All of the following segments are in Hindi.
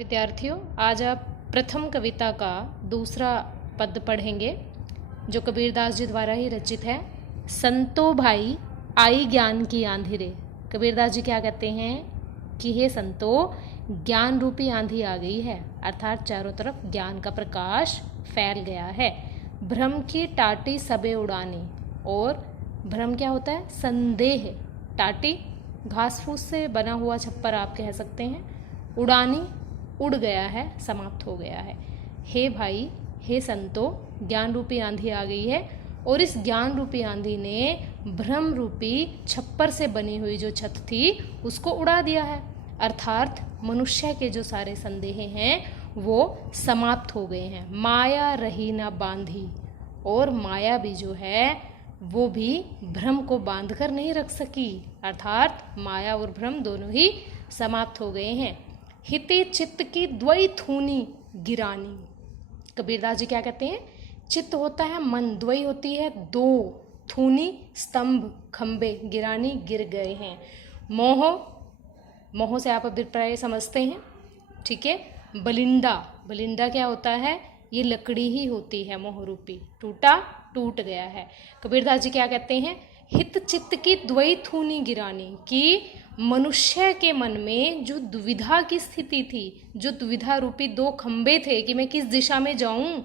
विद्यार्थियों, आज आप प्रथम कविता का दूसरा पद पढ़ेंगे जो कबीरदास जी द्वारा ही रचित है। संतो भाई आई ज्ञान की आंधी रे। कबीरदास जी क्या कहते हैं कि हे संतो, ज्ञान रूपी आंधी आ गई है, अर्थात चारों तरफ ज्ञान का प्रकाश फैल गया है। भ्रम की टाटी सबे उड़ानी। और भ्रम क्या होता है? संदेह। टाटी घास फूस से बना हुआ छप्पर आप कह सकते हैं। उड़ानी उड़ गया है, समाप्त हो गया है। हे भाई, हे संतो, ज्ञान रूपी आंधी आ गई है और इस ज्ञान रूपी आंधी ने भ्रम रूपी छप्पर से बनी हुई जो छत थी उसको उड़ा दिया है। अर्थात मनुष्य के जो सारे संदेह हैं वो समाप्त हो गए हैं। माया रही ना बांधी। और माया भी जो है वो भी भ्रम को बांध कर नहीं रख सकी, अर्थात माया और भ्रम दोनों ही समाप्त हो गए हैं। हिते चित्त की द्वै थूनी गिरानी। कबीरदास जी क्या कहते हैं? चित्त होता है मन, द्वै होती है दो, थूनी स्तंभ खंबे, गिरानी गिर गए हैं। मोह, मोह से आप अभिप्राय समझते हैं, ठीक है। बलिंदा, बलिंदा क्या होता है? ये लकड़ी ही होती है मोह रूपी। टूटा, टूट गया है। कबीरदास जी क्या कहते हैं? हित चित्त की द्वै थूनी गिरानी, कि मनुष्य के मन में जो दुविधा की स्थिति थी, जो दुविधा रूपी दो खंबे थे कि मैं किस दिशा में जाऊं,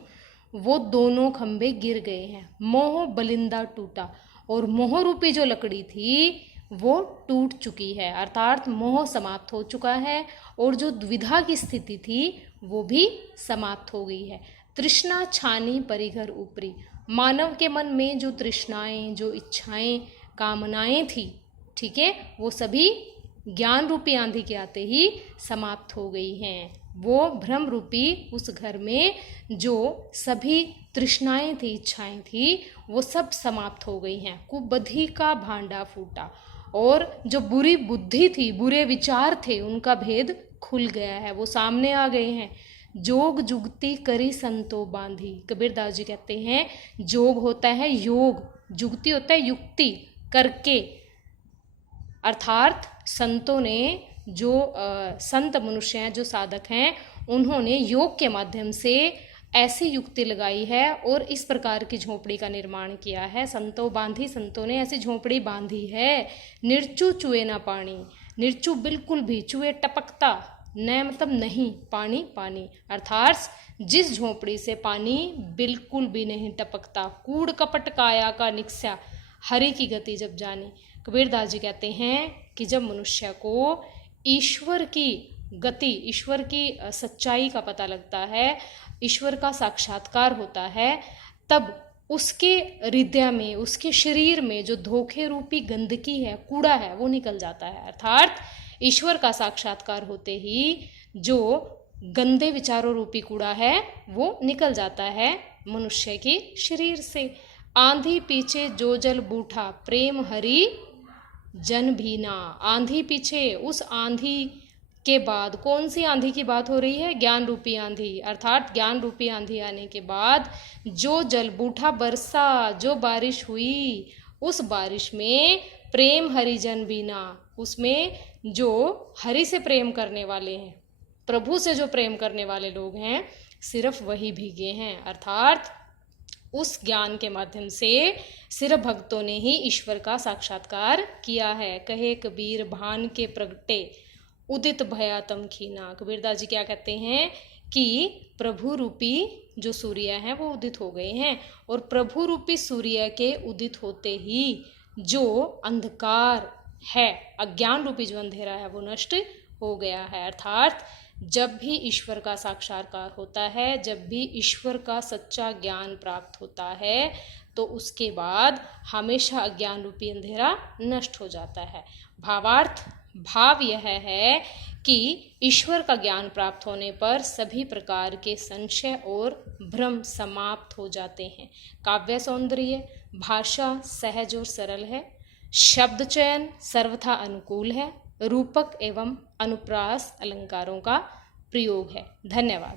वो दोनों खंबे गिर गए हैं। मोह बलिंदा टूटा। और मोह रूपी जो लकड़ी थी वो टूट चुकी है, अर्थात मोह समाप्त हो चुका है और जो दुविधा की स्थिति थी वो भी समाप्त हो गई है। तृष्णा छानी परिघर ऊपरी। मानव के मन में जो तृष्णाएं, जो इच्छाएं, कामनाएं थी, ठीक है, वो सभी ज्ञान रूपी आंधी के आते ही समाप्त हो गई हैं। वो भ्रम रूपी उस घर में जो सभी तृष्णाएं थी, इच्छाएं थी, वो सब समाप्त हो गई हैं। कुबुद्धि का भांडा फूटा। और जो बुरी बुद्धि थी, बुरे विचार थे, उनका भेद खुल गया है, वो सामने आ गए हैं। जोग जुगती करी संतो बांधी। कबीरदास जी कहते हैं जोग होता है योग, जुगती होता है युक्ति करके, अर्थात संतों ने जो संत मनुष्य हैं, जो साधक हैं, उन्होंने योग के माध्यम से ऐसी युक्ति लगाई है और इस प्रकार की झोपड़ी का निर्माण किया है। संतो बांधी, संतों ने ऐसी झोपड़ी बांधी है। निर्चु चुए ना पानी। निर्चु बिल्कुल भी, चुए टपकता, न मतलब नहीं, पानी पानी, अर्थात जिस झोपड़ी से पानी बिल्कुल भी नहीं टपकता। कूड़ कपट काया का निक्स्या, हरि की गति जब जानी। कबीरदास जी कहते हैं कि जब मनुष्य को ईश्वर की गति, ईश्वर की सच्चाई का पता लगता है, ईश्वर का साक्षात्कार होता है, तब उसके हृदय में, उसके शरीर में जो धोखे रूपी गंदगी है, कूड़ा है, वो निकल जाता है। अर्थात ईश्वर का साक्षात्कार होते ही जो गंदे विचारों रूपी कूड़ा है वो निकल जाता है मनुष्य के शरीर से। आंधी पीछे जो जल बूठा, प्रेम हरि जन भीना। आंधी पीछे, उस आंधी के बाद, कौन सी आंधी की बात हो रही है? ज्ञान रूपी आंधी। अर्थात ज्ञान रूपी आंधी आने के बाद जो जल बूठा, बरसा, जो बारिश हुई, उस बारिश में प्रेम हरिजन बीना, उसमें जो हरि से प्रेम करने वाले हैं, प्रभु से जो प्रेम करने वाले लोग हैं, सिर्फ वही भीगे हैं। अर्थात उस ज्ञान के माध्यम से सिर्फ भक्तों ने ही ईश्वर का साक्षात्कार किया है। कहे कबीर भान के प्रगटे, उदित भया तम खीना। कबीरदास जी क्या कहते हैं कि प्रभु रूपी जो सूर्य हैं वो उदित हो गए हैं, और प्रभु रूपी सूर्य के उदित होते ही जो अंधकार है, अज्ञान रूपी जो अंधेरा है, वो नष्ट हो गया है। अर्थात जब भी ईश्वर का साक्षात्कार होता है, जब भी ईश्वर का सच्चा ज्ञान प्राप्त होता है, तो उसके बाद हमेशा अज्ञान रूपी अंधेरा नष्ट हो जाता है। भावार्थ, भाव यह है कि ईश्वर का ज्ञान प्राप्त होने पर सभी प्रकार के संशय और भ्रम समाप्त हो जाते हैं। काव्य सौंदर्य, भाषा सहज और सरल है, शब्द चयन सर्वथा अनुकूल है, रूपक एवं अनुप्रास अलंकारों का प्रयोग है। धन्यवाद।